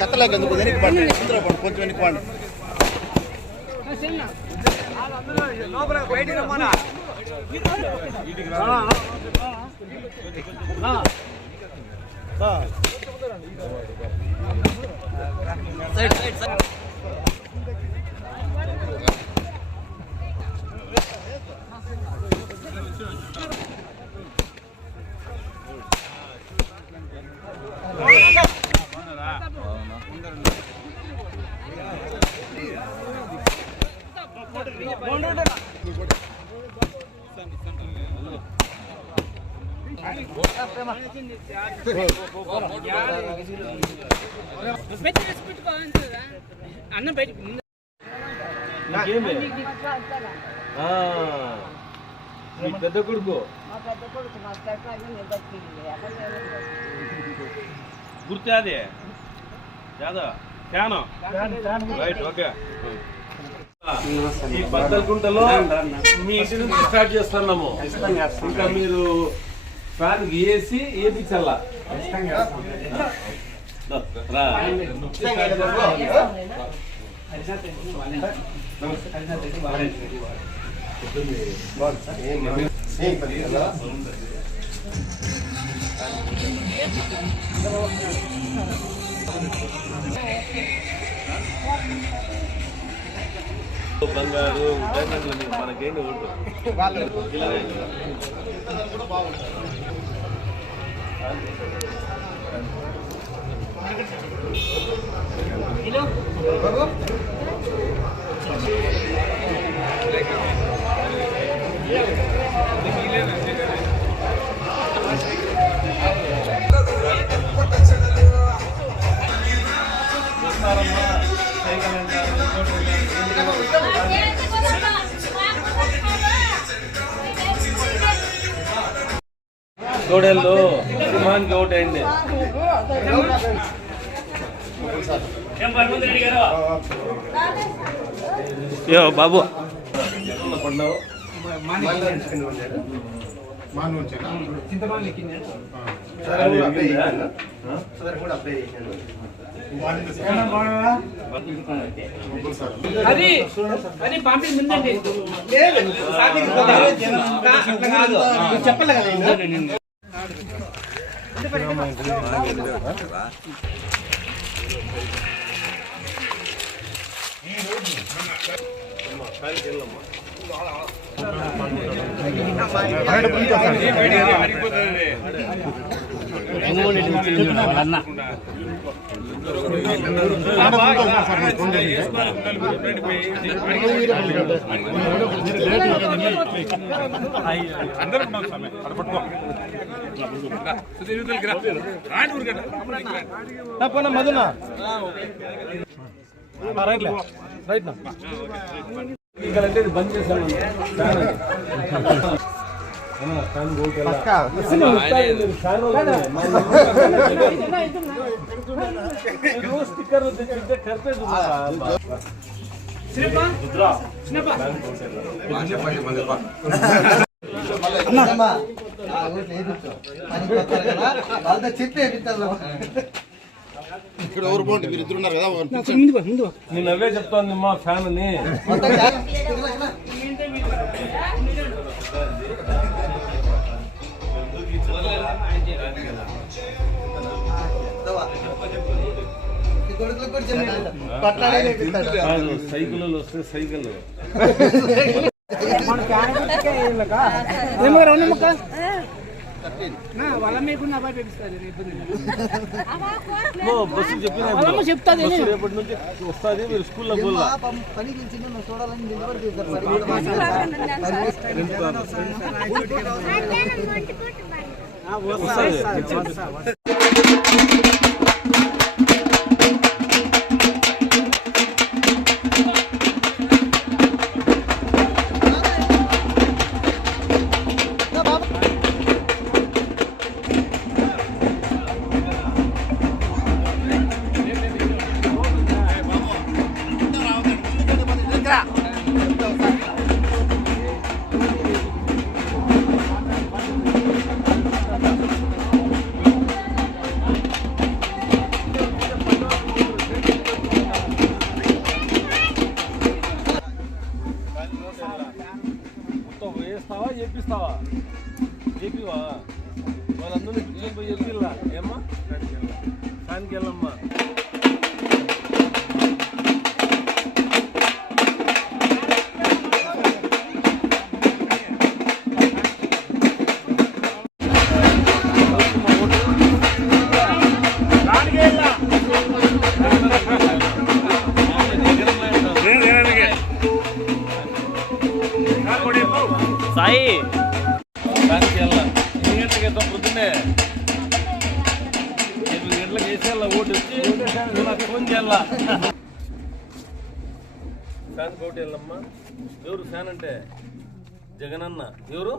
చెత్తలేక ఎందుకు వెనక్కి పండి కొంచెం వెనక్కి పండి అన్నం బయట పెద్ద కొడుకు గుర్తు అది రైట్ ఓకే. ఈ బద్దలకుంటలో మీ ఇంటి నుంచి స్టార్ట్ చేస్తున్నాము. ఇంకా మీరు ఫ్యాన్ వేసి ఏపించాలా బంగారు మనకేంటి తోడేళ్ళు సింహానికి ఒకటి అయింది. బాబు పడినావు అది పంపి ముందండి చెప్పలే కదా. మధునా రైట్ రైట్ అంటే బంద్ చేశాను. స్టిక్కర్లు తెచ్చింటే ఖర్చు ఇక్కడ ఎవరు పోండి మీరు ఇద్దరు ఉన్నారు కదా. నేను అవే చెప్తాను మా ఫ్యాన్ అని. సైకిల్ వస్తే సైకిల్ వాళ్ళ మీకున్న అబ్బాయి పెపిస్తారు బస్సు చెప్పిన చెప్తాది రేపటి నుంచి వస్తుంది. మీరు స్కూల్లో పోలా ఫ్యాన్కి వెళ్ళమ్మా. సాయి ఫ్యాన్కి వెళ్ళా. 8 గంటలకి వెళ్తాం పొద్దున్నే. 8 గంటలకు వేసేయాల ఓటు వచ్చి నాకు ఫోన్ చేయాల. ఫ్యాన్ కోటి వెళ్ళమ్మా. ఎవరు ఫ్యాన్ అంటే జగనన్న. ఎవరు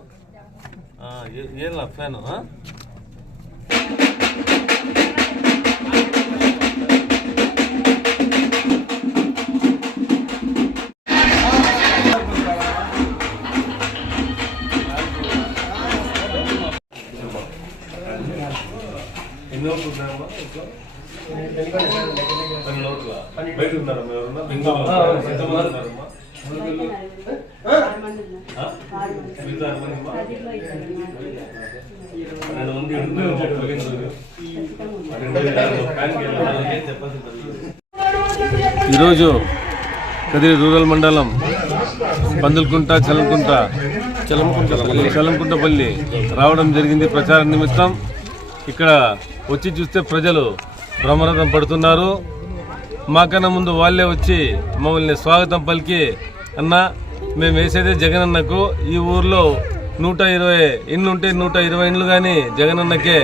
ఏళ్ళ ఫ్యాన్? ఎన్ని ఓట్లు ఉన్నాయమ్మా ఇంట్లో? 12 ఓట్ల. బయట ఉన్నారమ్మా ఎవరన్నా? ఎంతమంది ఉన్నారమ్మా? మిగతా ఎంతమందమ్మా? 12 మంది ఈరోజు కదిరి రూరల్ మండలం పందులకుంట చలంకుంటపల్లి రావడం జరిగింది ప్రచార నిమిత్తం. ఇక్కడ వచ్చి చూస్తే ప్రజలు బ్రహ్మరథం పడుతున్నారు. మాకన్నా ముందు వాళ్ళే వచ్చి మమ్మల్ని స్వాగతం పలికి, అన్న మేము వేసేదే జగనన్నకు, ఈ ఊర్లో 120 ఇండ్లు ఉంటే 120 ఇండ్లు కానీ జగనన్నకే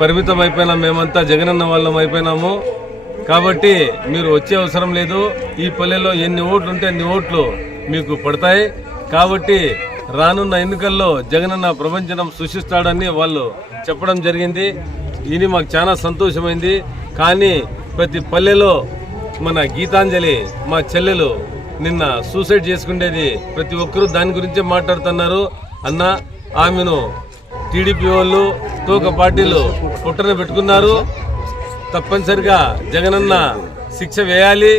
పరిమితం అయిపోయినాం, మేమంతా జగనన్న వాళ్ళం అయిపోయినాము, కాబట్టి మీరు వచ్చే అవసరం లేదు, ఈ పల్లెలో ఎన్ని ఓట్లు ఉంటే అన్ని ఓట్లు మీకు పడతాయి, కాబట్టి రానున్న ఎన్నికల్లో జగనన్న ప్రపంచం సృష్టిస్తాడని వాళ్ళు చెప్పడం జరిగింది. ఇది మాకు చాలా సంతోషమైంది. కానీ ప్రతి పల్లెలో మన గీతాంజలి మా చెల్లెలు నిన్న సూసైడ్ చేసుకునేది, ప్రతి ఒక్కరూ దాని గురించే మాట్లాడుతున్నారు. అన్న ఆమెను టీడీపీ వాళ్ళు తోక పార్టీలు పుట్టన పెట్టుకున్నారు. తప్పనిసరిగా జగనన్న శిక్ష వేయాలి,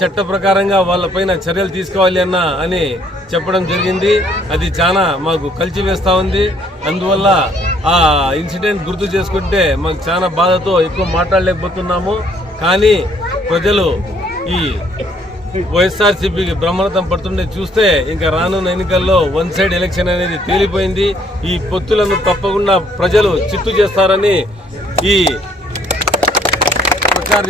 చట్ట ప్రకారంగా వాళ్ళపైన చర్యలు తీసుకోవాలి అని చెప్పడం జరిగింది. అది చాలా మాకు కలిచివేస్తూ ఉంది. అందువల్ల ఆ ఇన్సిడెంట్ గుర్తు చేసుకుంటే మాకు చాలా బాధతో ఎక్కువ మాట్లాడలేకపోతున్నాము. కానీ ప్రజలు ఈ వైఎస్ఆర్సీపీకి బ్రహ్మరథం పడుతుండే చూస్తే ఇంకా రానున్న ఎన్నికల్లో 1 సైడ్ ఎలక్షన్ అనేది తేలిపోయింది. ఈ పొత్తులను తప్పకుండా ప్రజలు చిత్తు చేస్తారని ఈ ప్రచార